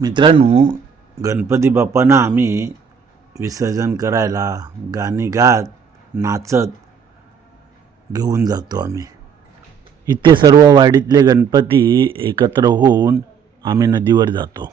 मित्रांनो गणपती बाप्पांना आम्ही विसर्जन करायला गाणी गात नाचत घेऊन जातो आम्ही. इथे सर्व वाडीतले गणपती एकत्र होऊन आम्ही नदीवर जातो.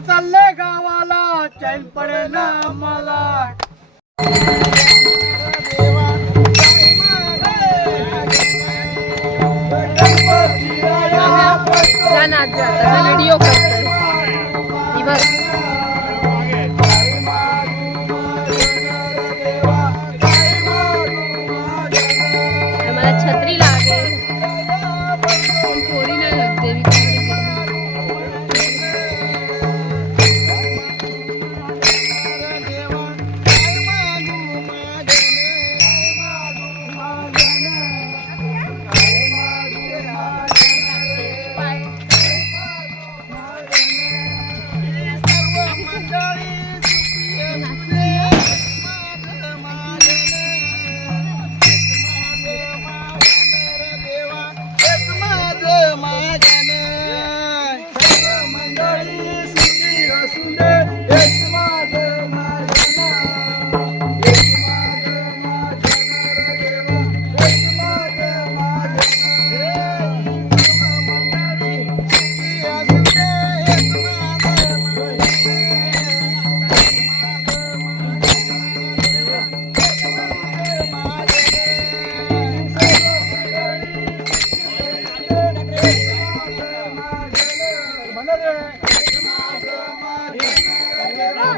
चालले गावाला. चैन पडे ना मला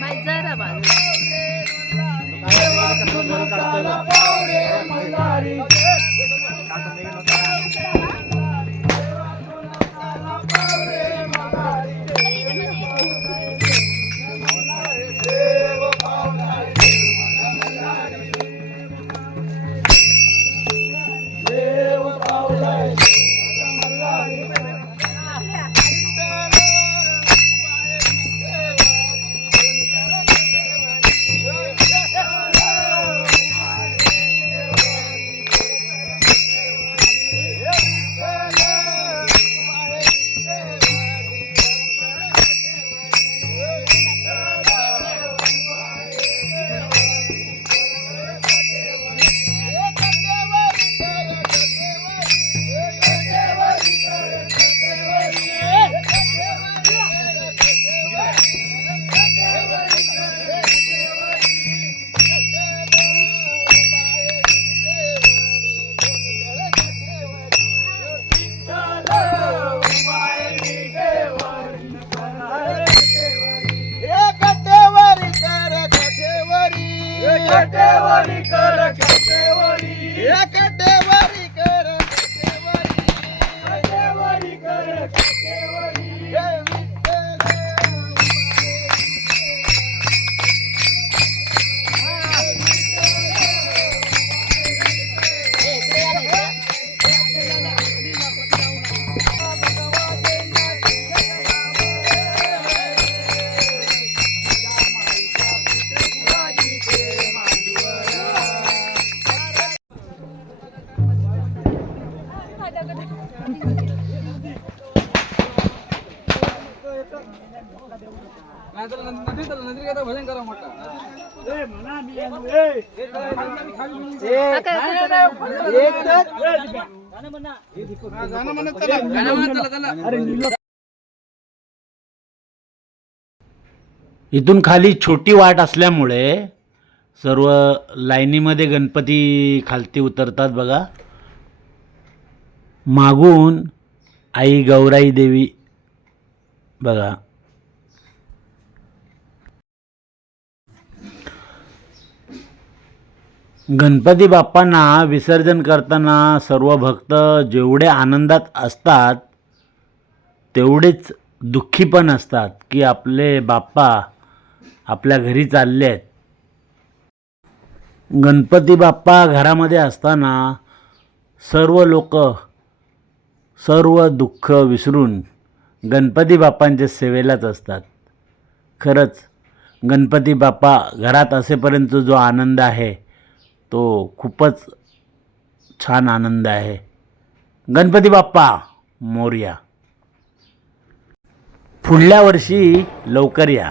बाई, जरा Monica. इथून खाली छोटी वाट असल्यामुळे सर्व लाईनीमध्ये गणपती खालती उतरतात बघा. मागून आई गौराई देवी बघा. गणपती बाप्पांना विसर्जन करताना सर्व भक्त जेवढे आनंदात असतात तेवढेच दुःखी पण असतात की आपले बाप्पा आपल्या घरी चालले आहेत. गणपती बाप्पा घरामध्ये असताना सर्व लोक सर्व दुःख विसरून गणपती बाप्पांच्या सेवेलाच असतात. खरंच गणपती बाप्पा घरात असेपर्यंत जो आनंद आहे तो खूपच छान आनंद आहे. गणपती बाप्पा मोर्या. पुढल्या वर्षी लवकर या.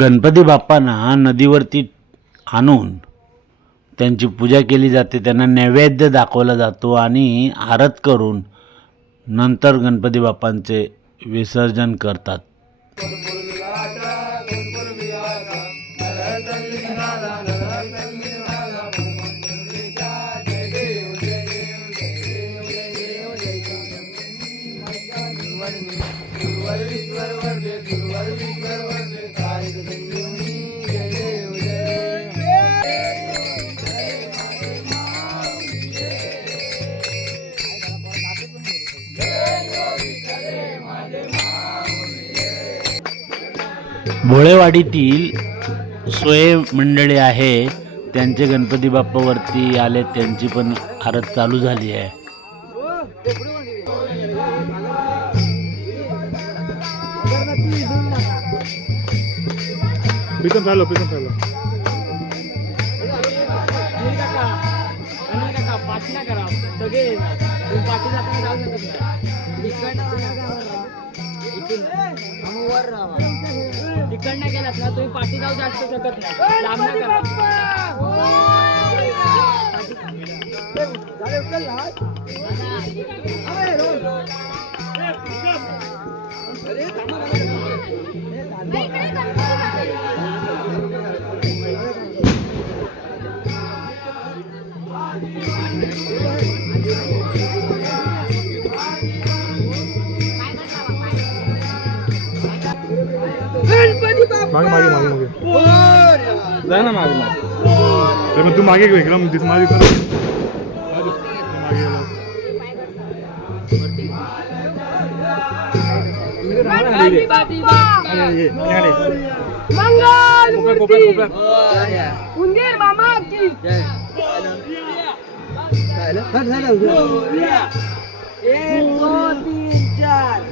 गणपती बाप्पांना नदीवरती आणून त्यांची पूजा केली जाते. त्यांना नैवेद्य दाखवला जातो आणि आरत करून नंतर गणपती बाप्पांचे विसर्जन करतात. भोळेवाडीतील सोय मंडळी आहे त्यांचे गणपती बाप्पावरती आले त्यांची पण आरत चालू झाली आहे. प्रीतम चाललो प्रीतम चाललो तिकडनं गेलात ना तुम्ही पाठी जाऊ जास्त शकत नाही. करा. तू मागे दिस मागे. ये, इकडे. उंदीर मामा की गणपती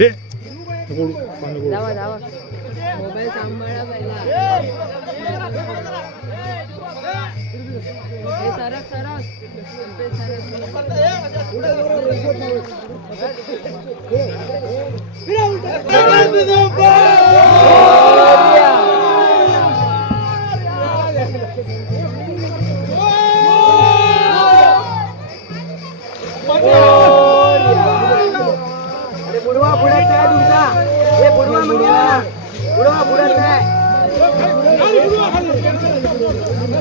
हे. धावा धावा मोबाईल सांभाळा पहिला. सरस सरस. सरस.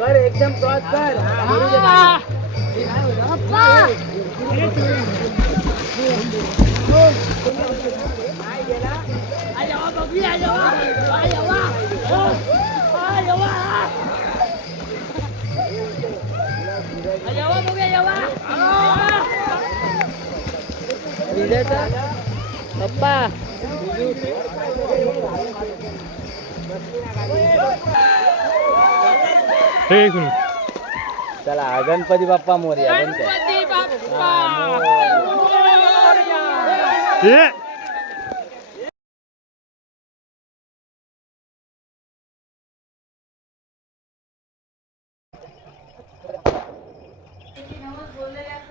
बघ. हे. नको उडू, पाणी नको उडू. जावा जावा मोबाईल सांभाळा पहिला हे सरक सरक ते सरक. ये अरे पाणी उडतंय काय याच्यावर ए बोट पप्पा हे चला गणपती बाप्पा मोरया बनते हे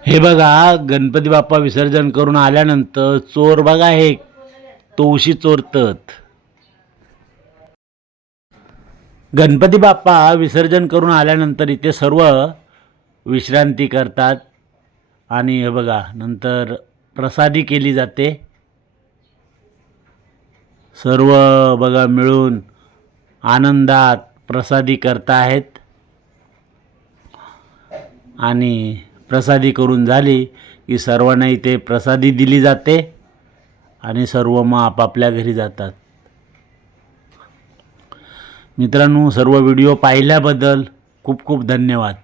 हे. बघा गणपती बाप्पा विसर्जन करून आल्यानंतर चोर बघा हे. तोशी चोरतत. गणपती बाप्पा विसर्जन करून आल्यानंतर इथे सर्व विश्रांती करतात. आणि हे बघा नंतर प्रसादी केली जाते. सर्व बघा मिळून आनंदात प्रसादी करताहेत. आणि प्रसादी करून झाली की सर्वांना इथे प्रसादी दिली जाते. आणि सर्व मग आपापल्या घरी जातात. मित्रांनो सर्व व्हिडिओ पाहिल्याबद्दल खूप खूप धन्यवाद.